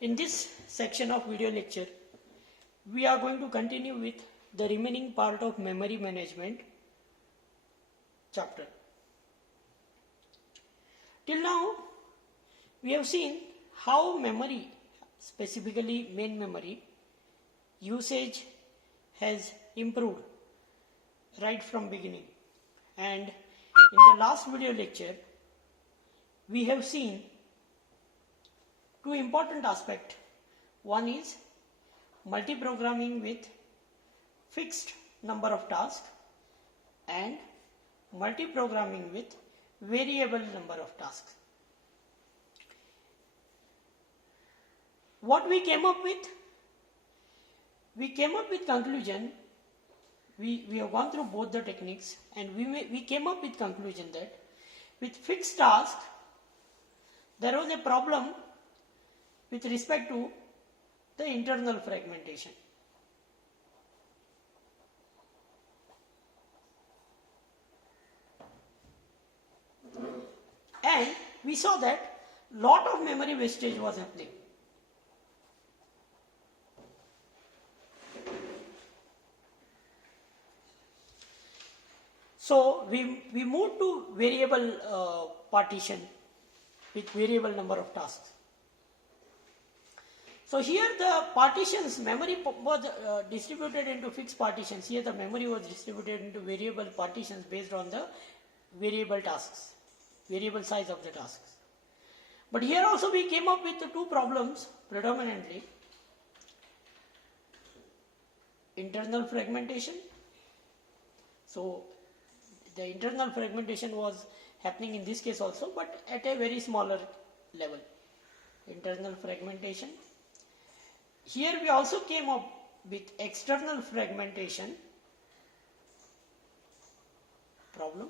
In this section of video lecture, we are going to continue with the remaining part of memory management chapter. Till now, we have seen how memory, specifically main memory, usage has improved right from beginning. And in the last video lecture, we have seen two important aspects. One is multiprogramming with fixed number of tasks and multiprogramming with variable number of tasks. What we came up with? We came up with conclusion. We have gone through both the techniques and we came up with conclusion that with fixed task there was a problem with respect to the internal fragmentation. And we saw that lot of memory wastage was happening. So we moved to variable partition with variable number of tasks. So here the partitions, memory was distributed into fixed partitions. Here the memory was distributed into variable partitions based on the variable tasks, variable size of the tasks. But here also we came up with the two problems predominantly. Internal fragmentation. So the internal fragmentation was happening in this case also, but at a very smaller level. Internal fragmentation. Here we also came up with external fragmentation problem.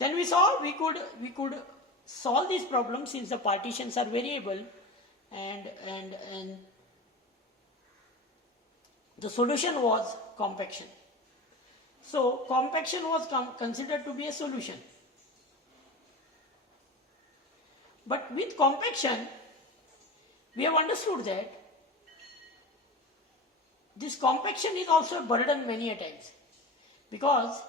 Then we saw we could solve this problem since the partitions are variable, and the solution was compaction. So compaction was considered to be a solution. But with compaction, we have understood that this compaction is also a burden many a times, because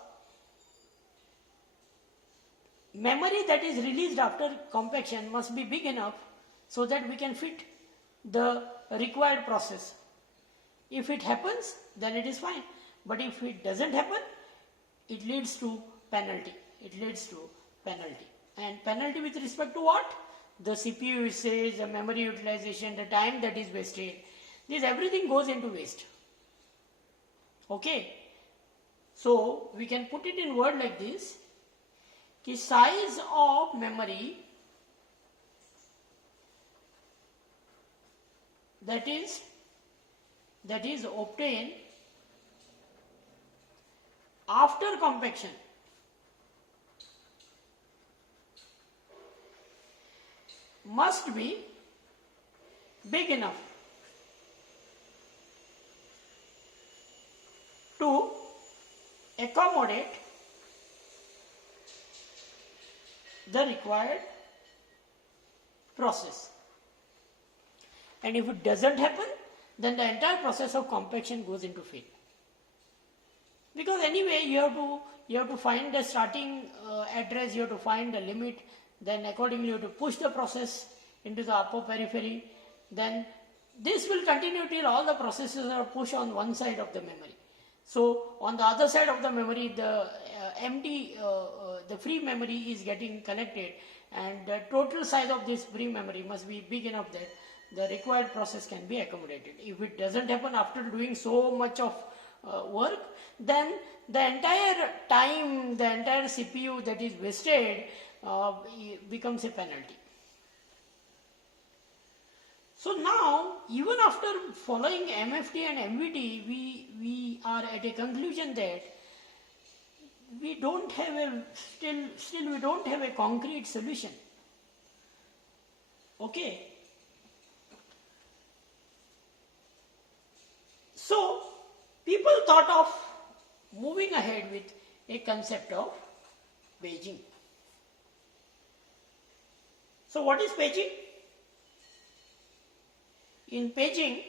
memory that is released after compaction must be big enough so that we can fit the required process. If it happens, then it is fine. But if it doesn't happen, it leads to penalty. It leads to penalty. And penalty with respect to what? The CPU usage, the memory utilization, the time that is wasted. This everything goes into waste. Okay. So we can put it in word like this. The size of memory that is obtained after compaction must be big enough to accommodate the required process. And if it doesn't happen, then the entire process of compaction goes into fail. Because anyway, you have to find the starting address, you have to find the limit, then accordingly you have to push the process into the upper periphery. Then this will continue till all the processes are pushed on one side of the memory. So on the other side of the memory, the the free memory is getting collected, and the total size of this free memory must be big enough that the required process can be accommodated. If it doesn't happen after doing so much of work, then the entire time, the entire CPU that is wasted becomes a penalty. So now, even after following MFT and MVT, we are at a conclusion that we don't have a still we don't have a concrete solution. Okay. So people thought of moving ahead with a concept of paging. So what is paging? in paging,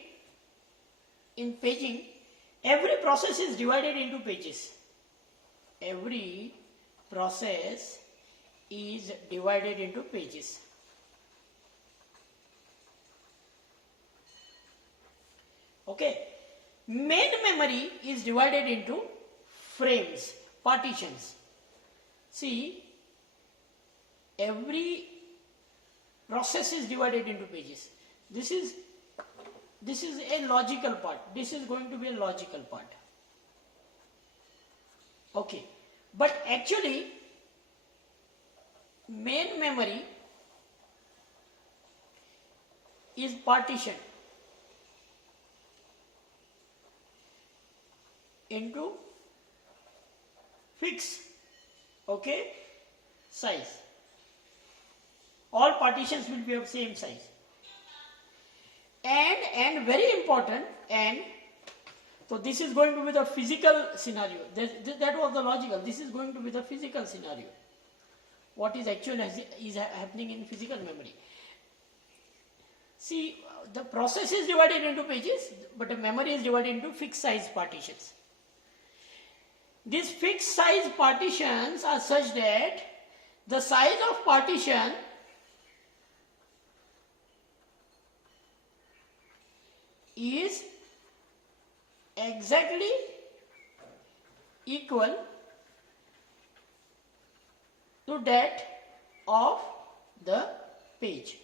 every process is divided into pages. Every process is divided into pages. Okay. Main memory is divided into frames, partitions. See, every process is divided into pages. This is a logical part. This is going to be a logical part. Okay. But actually, main memory is partitioned into fixed, okay, size. All partitions will be of same size. And very important, and so this is going to be the physical scenario. That was the logical. This is going to be the physical scenario. What is actually is happening in physical memory. See, the process is divided into pages, but the memory is divided into fixed size partitions. These fixed size partitions are such that the size of partition is exactly equal to that of the page.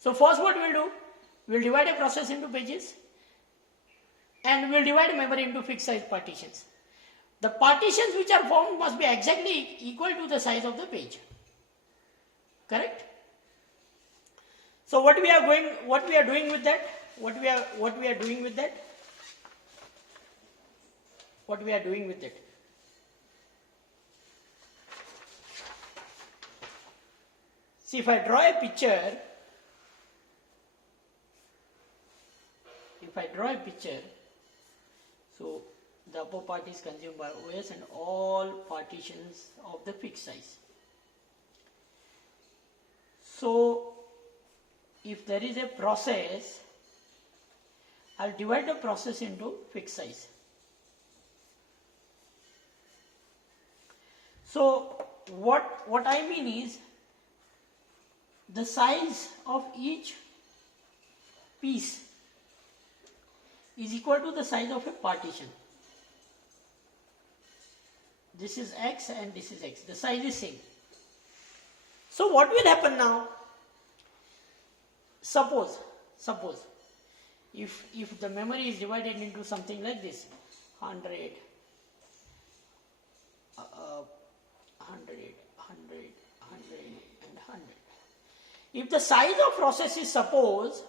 So first what we'll do, we'll divide a process into pages and we'll divide memory into fixed size partitions. The partitions which are formed must be exactly equal to the size of the page. Correct? So what we are doing with that? What we are doing with that? What we are doing with it? See, if I draw a picture, so the upper part is consumed by OS and all partitions of the fixed size. So if there is a process, I'll divide the process into fixed size. So what I mean is, the size of each piece is equal to the size of a partition. This is X and this is X. The size is same. So what will happen now? Suppose if the memory is divided into something like this, 100, 100, 100, and 100. If the size of process is suppose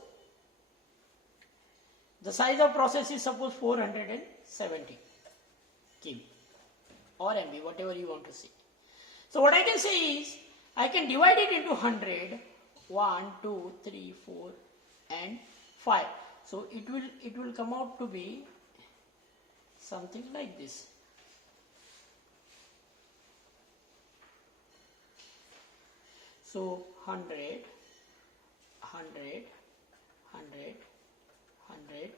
470 KB or MB, whatever you want to say. So what I can say is, I can divide it into 100, 1, 2, 3, 4 and 5. So it will come out to be something like this. So 100, 100, 100, 100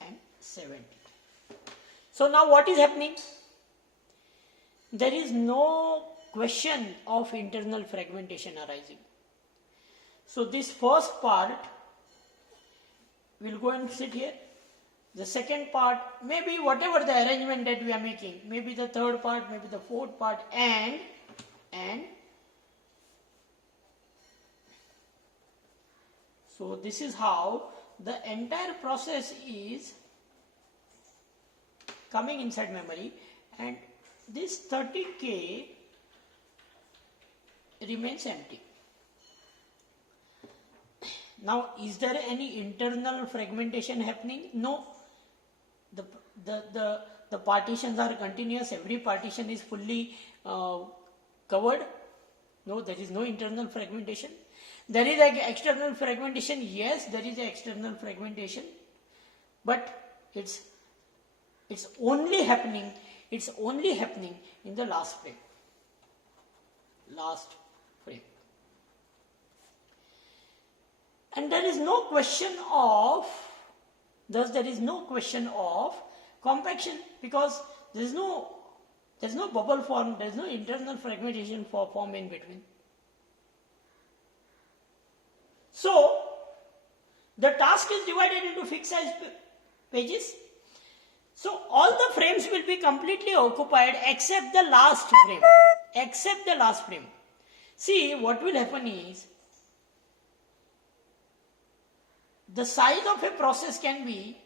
and 70. So now what is happening? There is no question of internal fragmentation arising. So this first part will go and sit here. The second part, maybe whatever the arrangement that we are making, maybe the third part, maybe the fourth part, and so this is how the entire process is coming inside memory, and this 30K remains empty. Now, is there any internal fragmentation happening? No. The partitions are continuous. Every partition is fully covered. No, there is no internal fragmentation. There is an external fragmentation. Yes, there is an external fragmentation, but it's only happening. It's only happening in the last frame. Last frame. And there is no question of, thus there is no question of compaction, because there is no bubble form, there is no internal fragmentation form in between. So the task is divided into fixed size pages. So all the frames will be completely occupied except the last frame. Except the last frame. See, what will happen is, the size of a process can be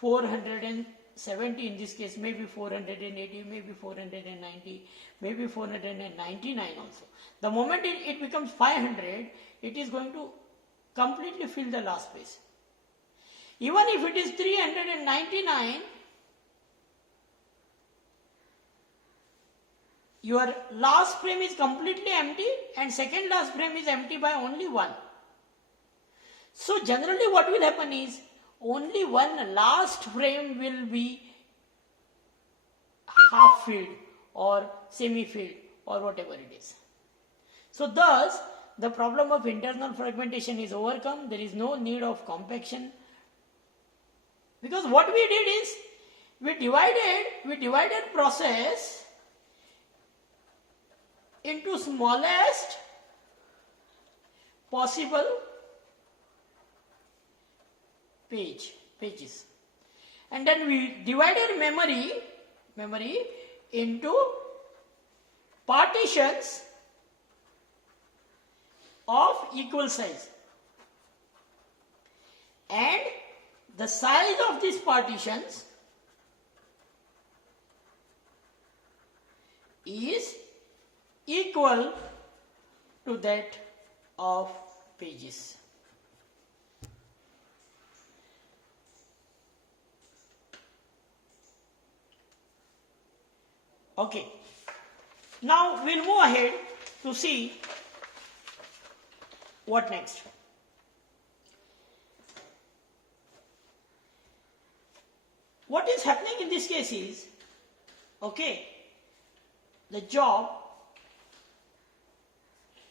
470 in this case, maybe 480, maybe 490, maybe 499 also. The moment it becomes 500, it is going to completely fill the last space. Even if it is 399, your last frame is completely empty and second last frame is empty by only one. So generally what will happen is, only one last frame will be half filled or semi filled or whatever it is. So thus the problem of internal fragmentation is overcome. There is no need of compaction, because what we did is, we divided process into smallest possible pages, and then we divided memory into partitions of equal size, and the size of these partitions is equal to that of pages. Okay, now we'll move ahead to see what next. What is happening in this case is, okay, the job,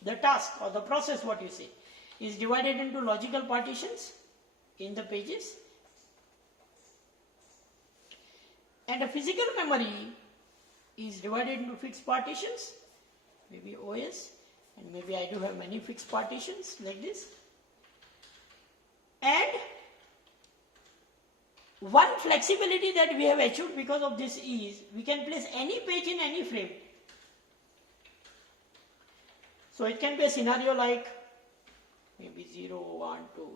the task or the process, what you say, is divided into logical partitions in the pages, and a physical memory is divided into fixed partitions, maybe OS, and maybe I do have many fixed partitions like this. And one flexibility that we have achieved because of this is, we can place any page in any frame. So it can be a scenario like maybe 0, 1, 2,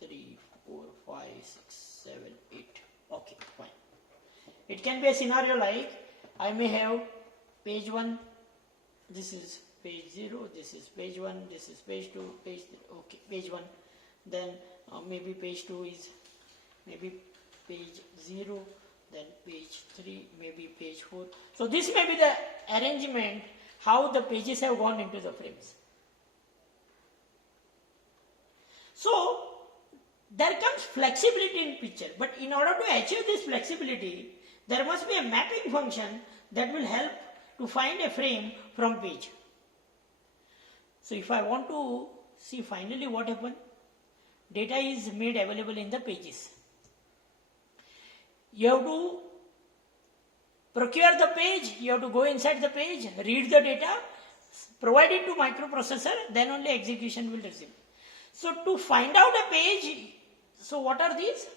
3, 4, 5, 6, 7, 8. Okay, fine. It can be a scenario like, I may have page 1, this is page 0, this is page 1, this is page 2, page 3, okay, page 1, then maybe page 2 is maybe page 0, then page 3, maybe page 4. So this may be the arrangement, how the pages have gone into the frames. So there comes flexibility in picture, but in order to achieve this flexibility, there must be a mapping function that will help to find a frame from page. So if I want to see finally what happened, data is made available in the pages. You have to procure the page, you have to go inside the page, read the data, provide it to microprocessor, then only execution will resume. So to find out a page, so what are these?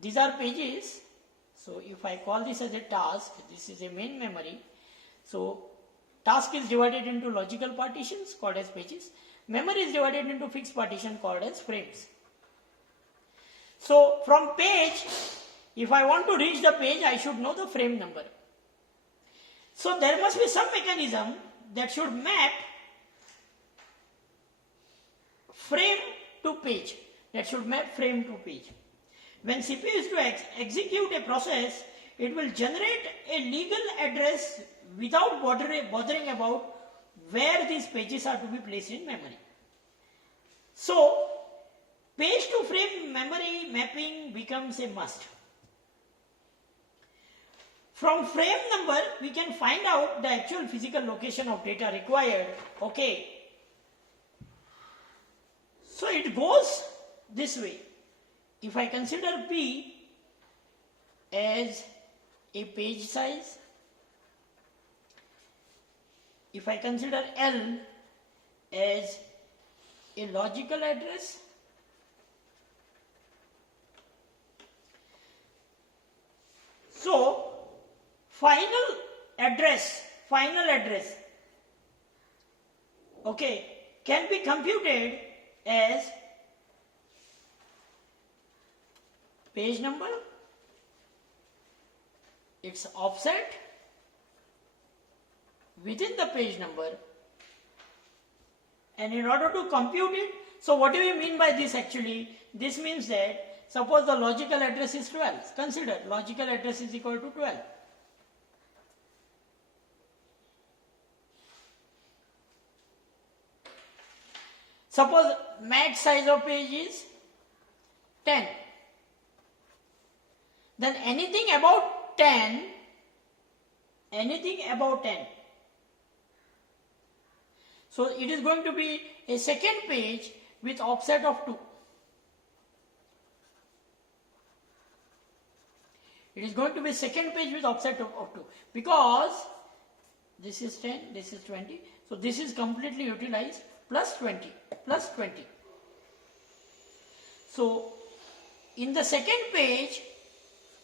These are pages. So if I call this as a task, this is a main memory. So task is divided into logical partitions called as pages. Memory is divided into fixed partition called as frames. So from page, if I want to reach the page, I should know the frame number. So there must be some mechanism that should map frame to page. That should map frame to page. When CPU is to execute a process, it will generate a legal address without bothering about where these pages are to be placed in memory. So page to frame memory mapping becomes a must. From frame number, we can find out the actual physical location of data required. Okay. So it goes this way. If I consider P as a page size, if I consider L as a logical address, so final address, okay, can be computed as page number, its offset within the page number, and in order to compute it, so what do we mean by this actually? This means that suppose the logical address is 12. Consider logical address is equal to 12. Suppose max size of page is 10. Then anything about 10, so it is going to be a second page with offset of 2. It is going to be second page with offset of 2 because this is 10, this is 20. So this is completely utilized plus 20. So in the second page,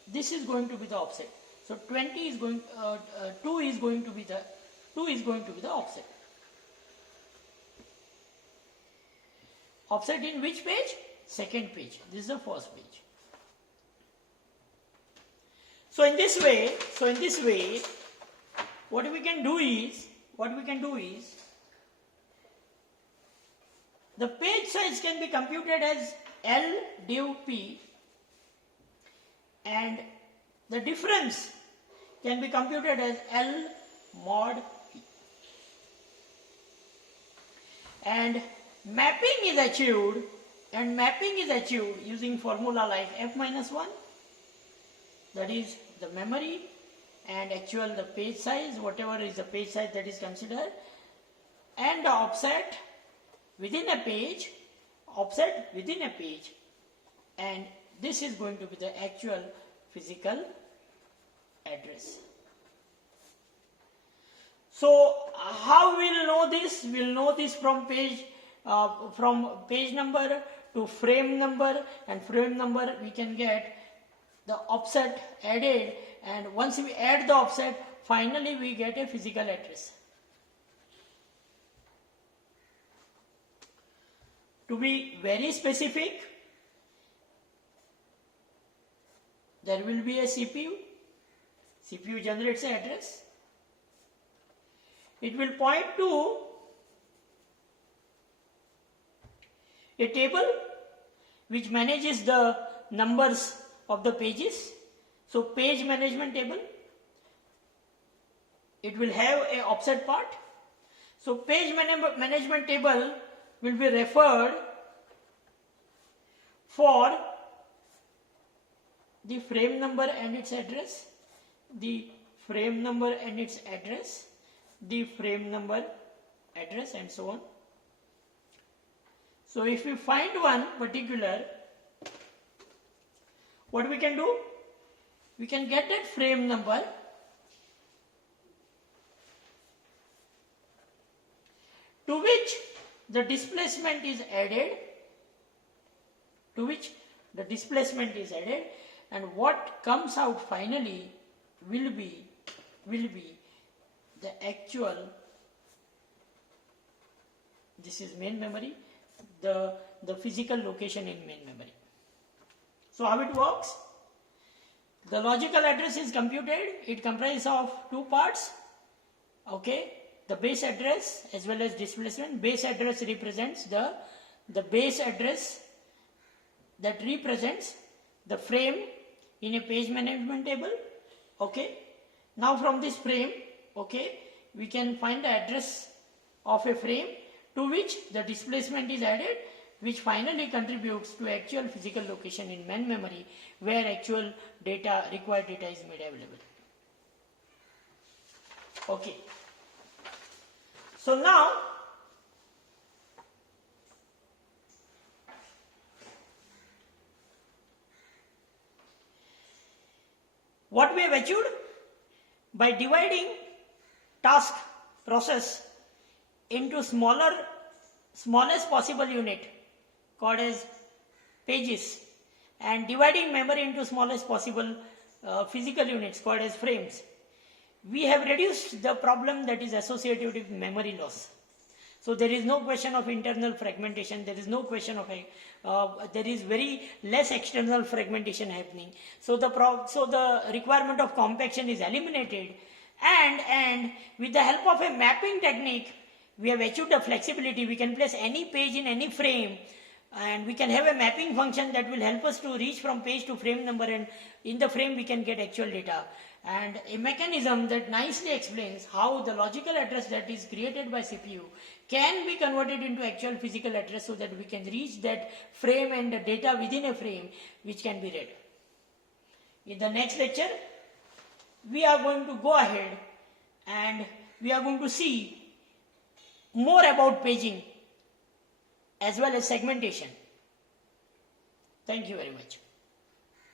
this is going to be the offset. So 20 is going, 2 is going to be the offset. Offset in which page? Second page. This is the first page. So in this way, what we can do is the page size can be computed as L div P, and the difference can be computed as L mod P. And mapping is achieved using formula like F minus 1, that is the memory, and actual the page size, whatever is the page size that is considered, and the offset within a page, and this is going to be the actual physical address. So how we'll know this? We'll know this from page number to frame number, and frame number we can get the offset added, and once we add the offset, finally we get a physical address. To be very specific, there will be a CPU. CPU generates an address. It will point to a table which manages the numbers of the pages. So page management table, it will have a offset part. So page management table will be referred for the frame number and its address, the frame number and its address, the frame number, address, and so on. So if we find one particular, what we can do? We can get that frame number to which the displacement is added, and what comes out finally will be the actual, this is main memory, the physical location in main memory. So how it works? The logical address is computed. It comprises of two parts. Okay, the base address as well as displacement. Base address represents the base address that represents the frame in a page management table. Okay, now from this frame, okay, we can find the address of a frame to which the displacement is added, which finally contributes to actual physical location in main memory where actual data, required data is made available. Okay. So now What we have achieved? By dividing task process into smallest possible unit called as pages, and dividing memory into smallest possible physical units called as frames, we have reduced the problem that is associated with memory loss. So there is no question of internal fragmentation, there is no question of there is very less external fragmentation happening. So the requirement of compaction is eliminated, and with the help of a mapping technique, we have achieved a flexibility. We can place any page in any frame, and we can have a mapping function that will help us to reach from page to frame number, and in the frame we can get actual data. And a mechanism that nicely explains how the logical address that is created by CPU can be converted into actual physical address, so that we can reach that frame and the data within a frame which can be read. In the next lecture, we are going to go ahead and we are going to see more about paging as well as segmentation. Thank you very much.